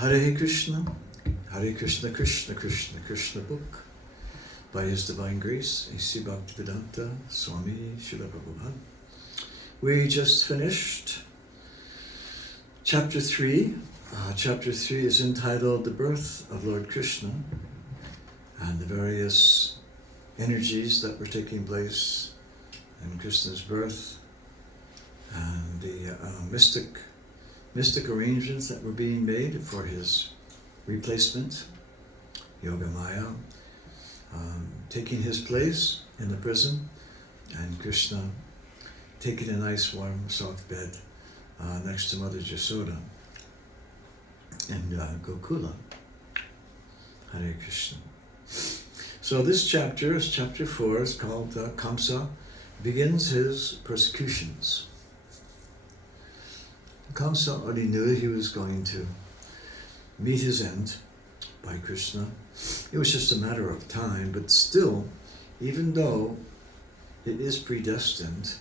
Hare Krishna, Krishna, Krishna book. By His Divine Grace, A.C. Bhaktivedanta, Swami, Prabhupad. We just finished chapter 3. Chapter 3 is entitled The Birth of Lord Krishna and the various energies that were taking place in Krishna's birth and the mystic arrangements that were being made for his replacement, Yogamaya, taking his place in the prison, and Krishna taking a nice warm soft bed next to Mother Jasoda in Gokula. Hare Krishna. So this chapter is chapter 4, is called Kamsa begins his persecutions. Kamsa already knew he was going to meet his end by Krishna. It was just a matter of time, but still, even though it is predestined,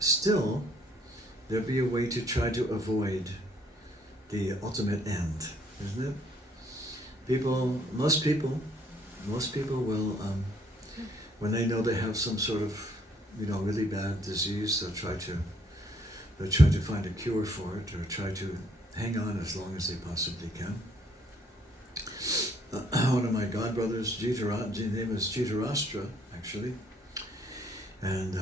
still there'll be a way to try to avoid the ultimate end, isn't it? Most people will, when they know they have some sort of, really bad disease, they'll try to find a cure for it, or try to hang on as long as they possibly can. One of my godbrothers, his name is Jitarashtra, actually, and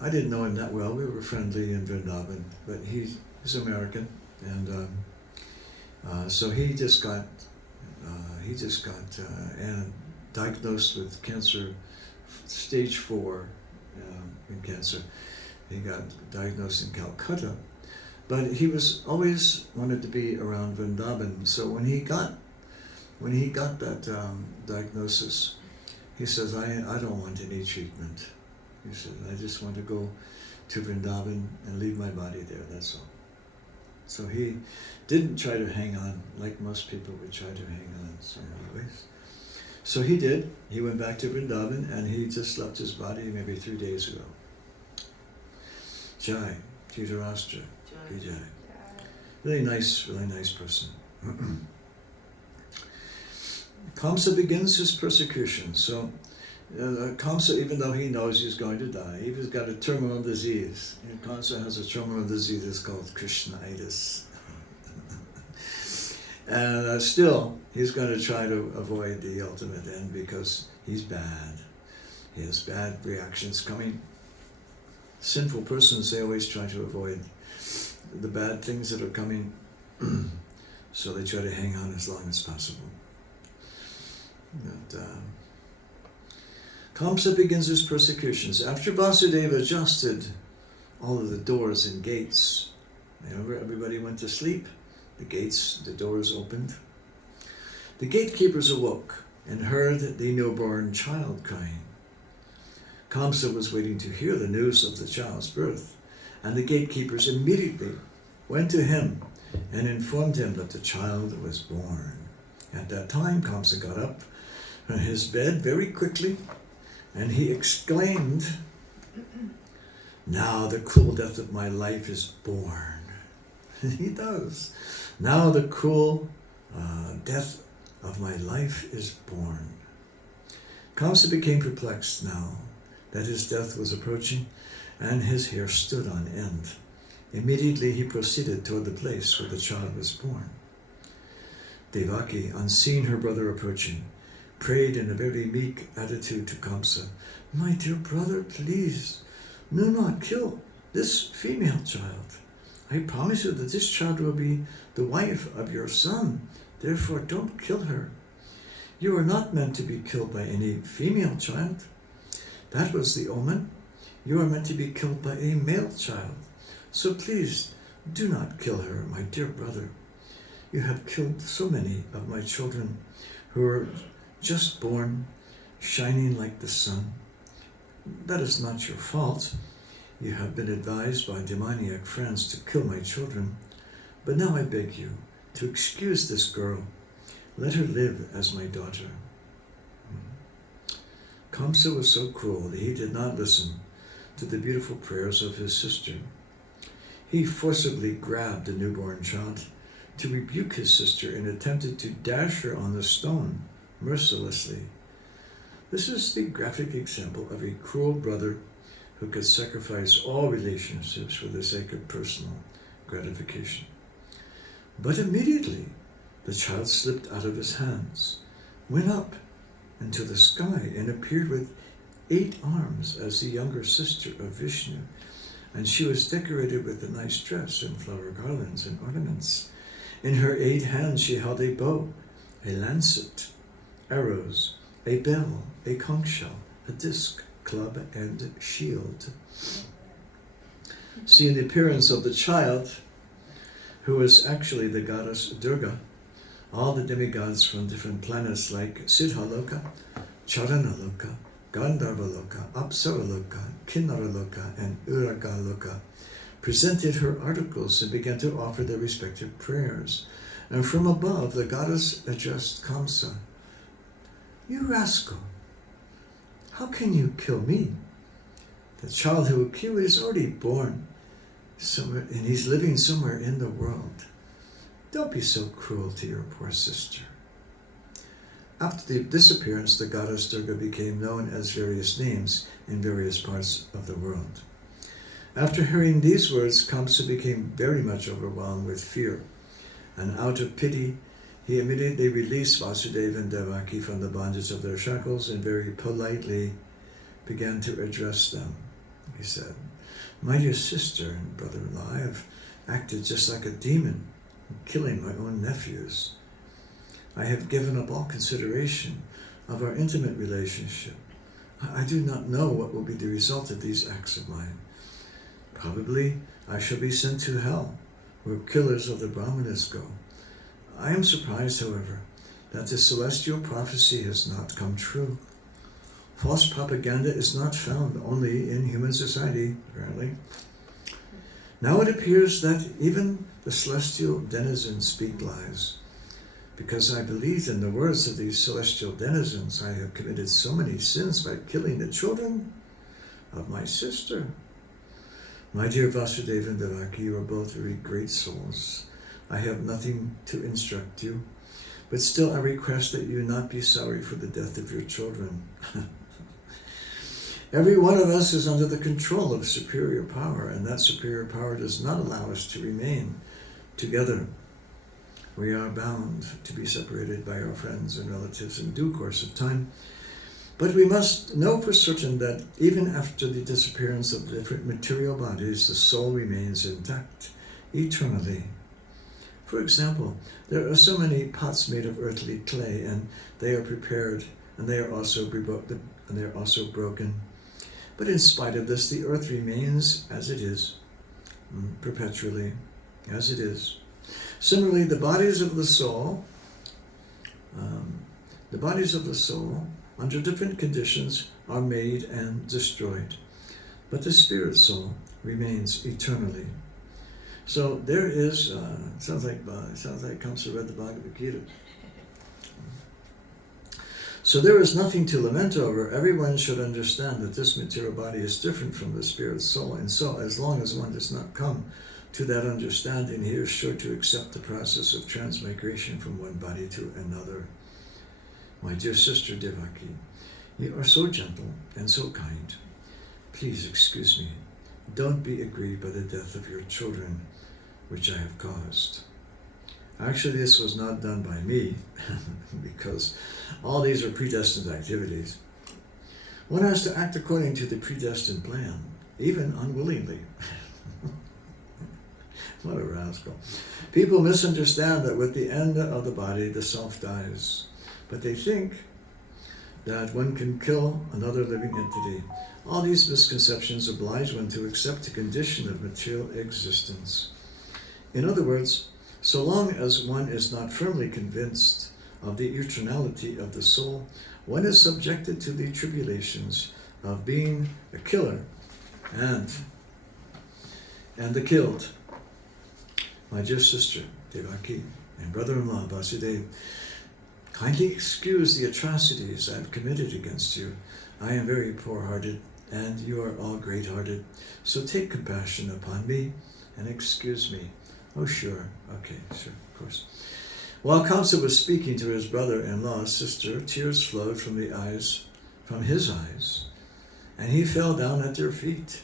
I didn't know him that well. We were friendly in Vrindavan, but he's American, and so he just got diagnosed with cancer, stage 4 in cancer. He got diagnosed in Calcutta, but he was always wanted to be around Vrindavan. So when he got that diagnosis, he says, I don't want any treatment. He said, I just want to go to Vrindavan and leave my body there, that's all. So he didn't try to hang on like most people would try to hang on in so many ways. So he did. He went back to Vrindavan and he just left his body maybe 3 days ago. Jai, Jitarashtra, Jai. Really nice person. Kamsa begins his persecution. So Kamsa, even though he knows he's going to die, he's got a terminal disease. And Kamsa has a terminal disease that's called Krishnaitis. And still, he's going to try to avoid the ultimate end because he's bad. He has bad reactions coming. Sinful persons, they always try to avoid the bad things that are coming, so they try to hang on as long as possible. But, Kamsa begins his persecutions. After Vasudeva adjusted all of the doors and gates, everybody went to sleep, the doors opened. The gatekeepers awoke and heard the newborn child crying. Kamsa was waiting to hear the news of the child's birth, and the gatekeepers immediately went to him and informed him that the child was born. At that time, Kamsa got up from his bed very quickly, and he exclaimed, "Now the cruel death of my life is born." He does. Now the cruel death of my life is born. Kamsa became perplexed now that his death was approaching, and his hair stood on end. Immediately he proceeded toward the place where the child was born. Devaki, on seeing her brother approaching, prayed in a very meek attitude to Kamsa, "My dear brother, please, do not kill this female child. I promise you that this child will be the wife of your son. Therefore, don't kill her. You are not meant to be killed by any female child. That was the omen. You are meant to be killed by a male child. So please, do not kill her, my dear brother. You have killed so many of my children who are just born, shining like the sun. That is not your fault. You have been advised by demoniac friends to kill my children. But now I beg you to excuse this girl. Let her live as my daughter." Kamsa was so cruel that he did not listen to the beautiful prayers of his sister. he forcibly grabbed the newborn child to rebuke his sister and attempted to dash her on the stone mercilessly. This is the graphic example of a cruel brother who could sacrifice all relationships for the sake of personal gratification. But immediately, the child slipped out of his hands, went up into the sky, and appeared with 8 arms as the younger sister of Vishnu, and she was decorated with a nice dress and flower garlands and ornaments. In her 8 hands she held a bow, a lancet, arrows, a bell, a conch shell, a disc, club, and shield. Seeing the appearance of the child, who was actually the goddess Durga, all the demigods from different planets like Siddhaloka, Charanaloka, Gandharvaloka, Apsaraloka, Kinnaraloka, and Uragaloka presented her articles and began to offer their respective prayers. And from above, the goddess addressed Kamsa, "You rascal, how can you kill me? The child who will kill you is already born somewhere, and he's living somewhere in the world. Don't be so cruel to your poor sister." After the disappearance, the goddess Durga became known as various names in various parts of the world. After hearing these words, Kamsa became very much overwhelmed with fear, and out of pity, he immediately released Vasudeva and Devaki from the bondage of their shackles and very politely began to address them. He said, "My dear sister and brother-in-law, I have acted just like a demon, killing my own nephews. I have given up all consideration of our intimate relationship. I do not know what will be the result of these acts of mine. Probably I shall be sent to hell, where killers of the Brahmanas go. I am surprised, however, that the celestial prophecy has not come true. False propaganda is not found only in human society, apparently. Now it appears that even the celestial denizens speak lies. Because I believed in the words of these celestial denizens, I have committed so many sins by killing the children of my sister. My dear Vasudeva and Devaki, you are both very great souls. I have nothing to instruct you, but still I request that you not be sorry for the death of your children. Every one of us is under the control of superior power, and that superior power does not allow us to remain together. We are bound to be separated by our friends and relatives in due course of time. But we must know for certain that even after the disappearance of different material bodies, the soul remains intact eternally. For example, there are so many pots made of earthly clay, and they are prepared, and they are also broken. But in spite of this, the earth remains as it is, perpetually, as it is. Similarly, the bodies of the soul, under different conditions, are made and destroyed, but the spirit soul remains eternally. So there is, sounds like Kamsa read the Bhagavad Gita. So there is nothing to lament over. Everyone should understand that this material body is different from the spirit soul, and so as long as one does not come to that understanding, he is sure to accept the process of transmigration from one body to another. My dear sister Devaki, you are so gentle and so kind. Please excuse me. Don't be aggrieved by the death of your children, which I have caused. Actually, this was not done by me, because all these are predestined activities. One has to act according to the predestined plan, even unwillingly. What a rascal. People misunderstand that with the end of the body, the self dies. But they think that one can kill another living entity. All these misconceptions oblige one to accept the condition of material existence. In other words, so long as one is not firmly convinced of the eternality of the soul, one is subjected to the tribulations of being a killer and the killed. My dear sister Devaki and brother-in-law Vasudeva, kindly excuse the atrocities I have committed against you. I am very poor-hearted, and you are all great-hearted. So take compassion upon me and excuse me. Oh, sure. Okay, sure, of course. While Kamsa was speaking to his brother-in-law's sister, tears flowed from his eyes, and he fell down at their feet.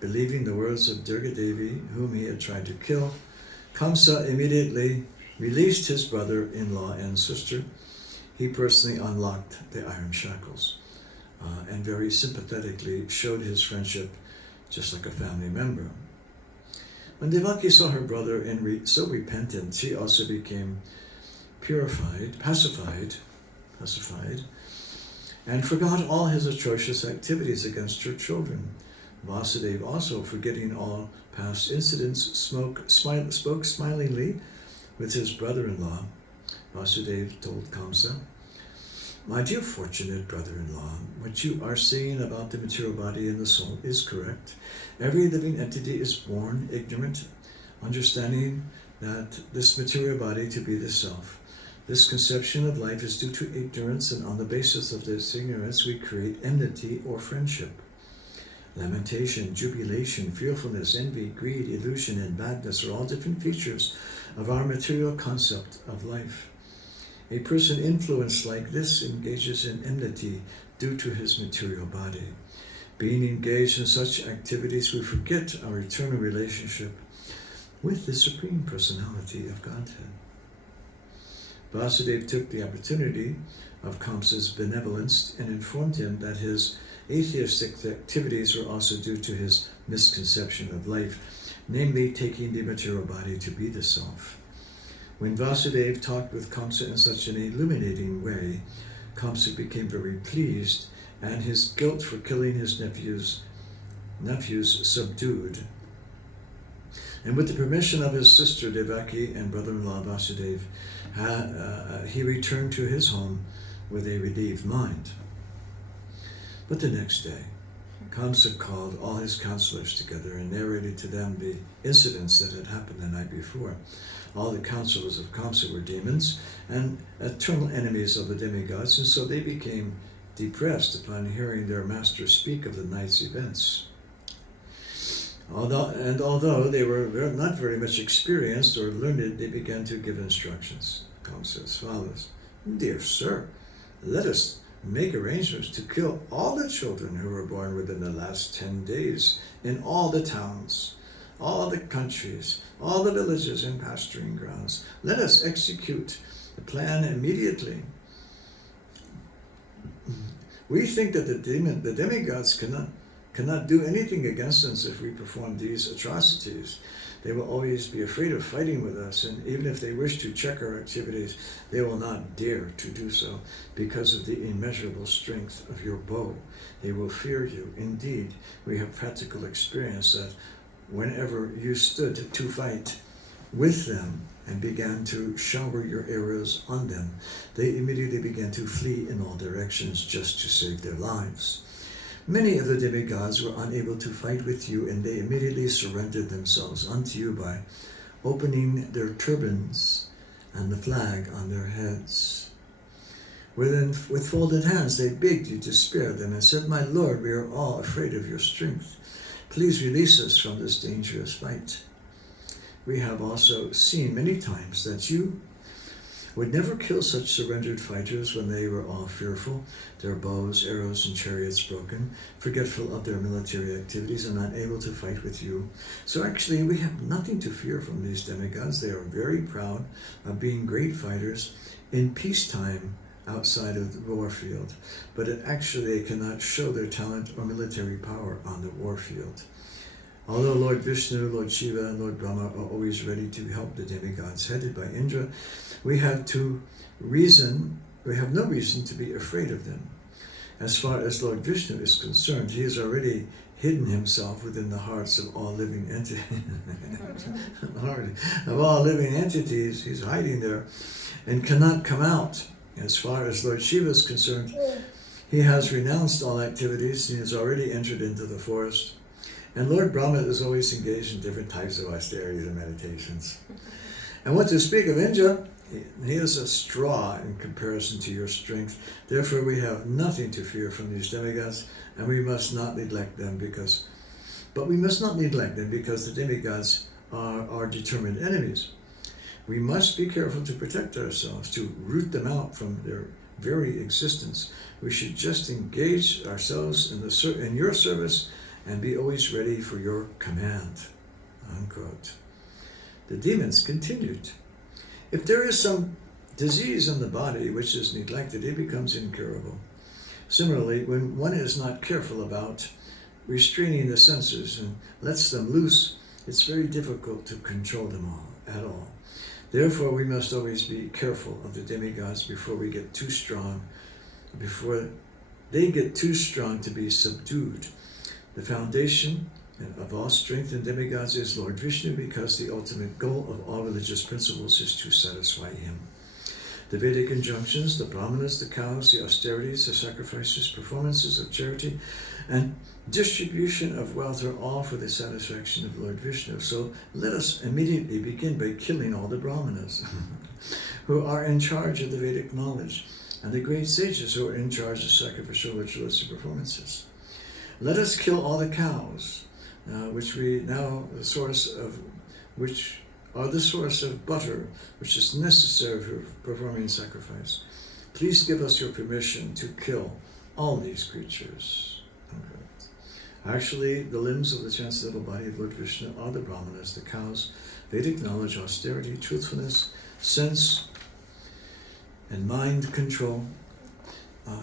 Believing the words of Durga Devi, whom he had tried to kill, Kamsa immediately released his brother-in-law and sister. He personally unlocked the iron shackles and very sympathetically showed his friendship just like a family member. When Devaki saw her brother so repentant, she also became pacified, and forgot all his atrocious activities against her children. Vasudeva, also forgetting all past incidents, spoke smilingly with his brother-in-law. Vasudeva told Kamsa, "My dear fortunate brother-in-law, what you are saying about the material body and the soul is correct. Every living entity is born ignorant, understanding that this material body to be the self. This conception of life is due to ignorance, and on the basis of this ignorance we create enmity or friendship. Lamentation, jubilation, fearfulness, envy, greed, illusion, and madness are all different features of our material concept of life. A person influenced like this engages in enmity due to his material body. Being engaged in such activities, we forget our eternal relationship with the Supreme Personality of Godhead." Vasudeva took the opportunity of Kamsa's benevolence and informed him that his atheistic activities were also due to his misconception of life, namely taking the material body to be the self. When Vasudeva talked with Kamsa in such an illuminating way, Kamsa became very pleased, and his guilt for killing his nephews subdued. And with the permission of his sister Devaki and brother-in-law Vasudeva, he returned to his home with a relieved mind. But the next day, Kamsa called all his counselors together and narrated to them the incidents that had happened the night before. All the counselors of Kamsa were demons and eternal enemies of the demigods, and so they became depressed upon hearing their master speak of the night's events. Although they were not very much experienced or learned, they began to give instructions. Kamsa as follows: "Dear sir, let us make arrangements to kill all the children who were born within the last 10 days in all the towns, all the countries, all the villages and pasturing grounds. Let us execute the plan immediately. We think that the demigods cannot do anything against us if we perform these atrocities. They will always be afraid of fighting with us, and even if they wish to check our activities, they will not dare to do so because of the immeasurable strength of your bow. They will fear you. Indeed, we have practical experience that whenever you stood to fight with them and began to shower your arrows on them, they immediately began to flee in all directions just to save their lives. Many of the demigods were unable to fight with you, and they immediately surrendered themselves unto you by opening their turbans and the flag on their heads. With folded hands they begged you to spare them and said, 'My Lord, we are all afraid of your strength. Please release us from this dangerous fight.' We have also seen many times that you would never kill such surrendered fighters when they were all fearful, their bows, arrows, and chariots broken, forgetful of their military activities, and unable to fight with you. So actually, we have nothing to fear from these demigods. They are very proud of being great fighters in peacetime outside of the war field, but actually they cannot show their talent or military power on the war field. Although Lord Vishnu, Lord Shiva, and Lord Brahma are always ready to help the demigods headed by Indra, we have no reason to be afraid of them. As far as Lord Vishnu is concerned, he has already hidden himself within the hearts of all living entities. He's hiding there and cannot come out. As far as Lord Shiva is concerned, he has renounced all activities and has already entered into the forest. And Lord Brahma is always engaged in different types of austerities and meditations. And what to speak of Indra, he is a straw in comparison to your strength. Therefore we have nothing to fear from these demigods, and we must not neglect them because the demigods are our determined enemies. We must be careful to protect ourselves, to root them out from their very existence. We should just engage ourselves in your service and be always ready for your command." Unquote. The demons continued. If there is some disease in the body which is neglected, it becomes incurable. Similarly, when one is not careful about restraining the senses and lets them loose, it's very difficult to control them all at all. Therefore, we must always be careful of the demigods before they get too strong to be subdued. The foundation of all strength in demigods is Lord Vishnu, because the ultimate goal of all religious principles is to satisfy him. The Vedic injunctions, the brahmanas, the cows, the austerities, the sacrifices, performances of charity, and distribution of wealth are all for the satisfaction of Lord Vishnu. So let us immediately begin by killing all the brahmanas who are in charge of the Vedic knowledge, and the great sages who are in charge of sacrificial ritualistic performances. Let us kill all the cows, which are the source of butter, which is necessary for performing sacrifice. Please give us your permission to kill all these creatures. Okay. Actually, the limbs of the transcendental body of Lord Vishnu are the brahmanas, the cows, Vedic knowledge, austerity, truthfulness, sense and mind control,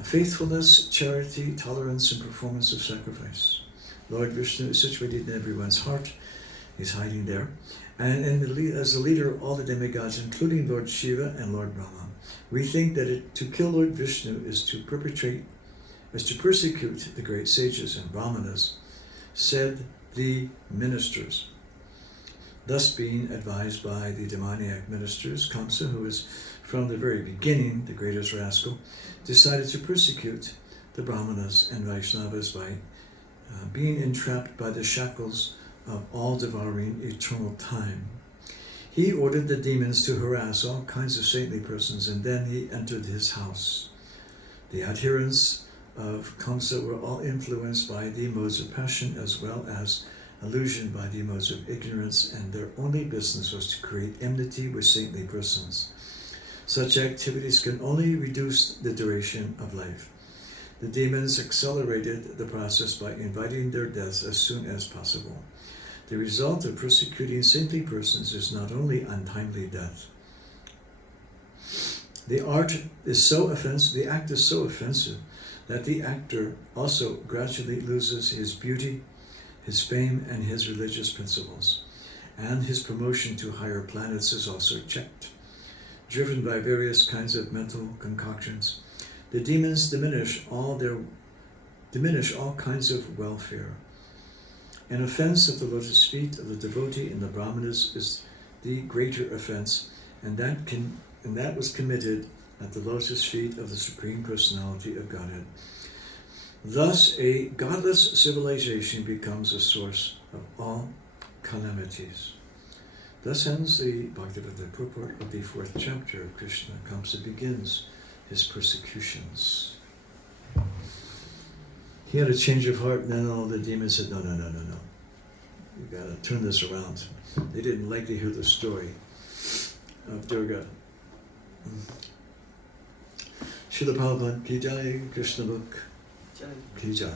faithfulness, charity, tolerance, and performance of sacrifice. Lord Vishnu is situated in everyone's heart. He's hiding there. And as the leader of all the demigods, including Lord Shiva and Lord Brahma, we think that to kill Lord Vishnu is to persecute the great sages and brahmanas, said the ministers. Thus, being advised by the demoniac ministers, Kamsa, who is from the very beginning the greatest rascal, decided to persecute the brahmanas and Vaishnavas by being entrapped by the shackles of all-devouring eternal time. He ordered the demons to harass all kinds of saintly persons, and then he entered his house. The adherents of Kamsa were all influenced by the modes of passion as well as illusioned by the modes of ignorance, and their only business was to create enmity with saintly persons. Such activities can only reduce the duration of life. The demons accelerated the process by inviting their deaths as soon as possible. The result of persecuting saintly persons is not only untimely death. The act is so offensive that the actor also gradually loses his beauty, his fame, and his religious principles, and his promotion to higher planets is also checked. Driven by various kinds of mental concoctions, the demons diminish all kinds of welfare. An offense at the lotus feet of the devotee and the brahmanas is the greater offense, and that was committed at the lotus feet of the Supreme Personality of Godhead. Thus, a godless civilization becomes a source of all calamities. Thus ends the Bhaktivedanta purport of the 4th chapter of Krishna. Kamsa begins his persecutions. He had a change of heart, and then all the demons said, no. You got to turn this around. They didn't like to hear the story of Durga. Srila Prabhupada ki jai, Krishna book ki jai.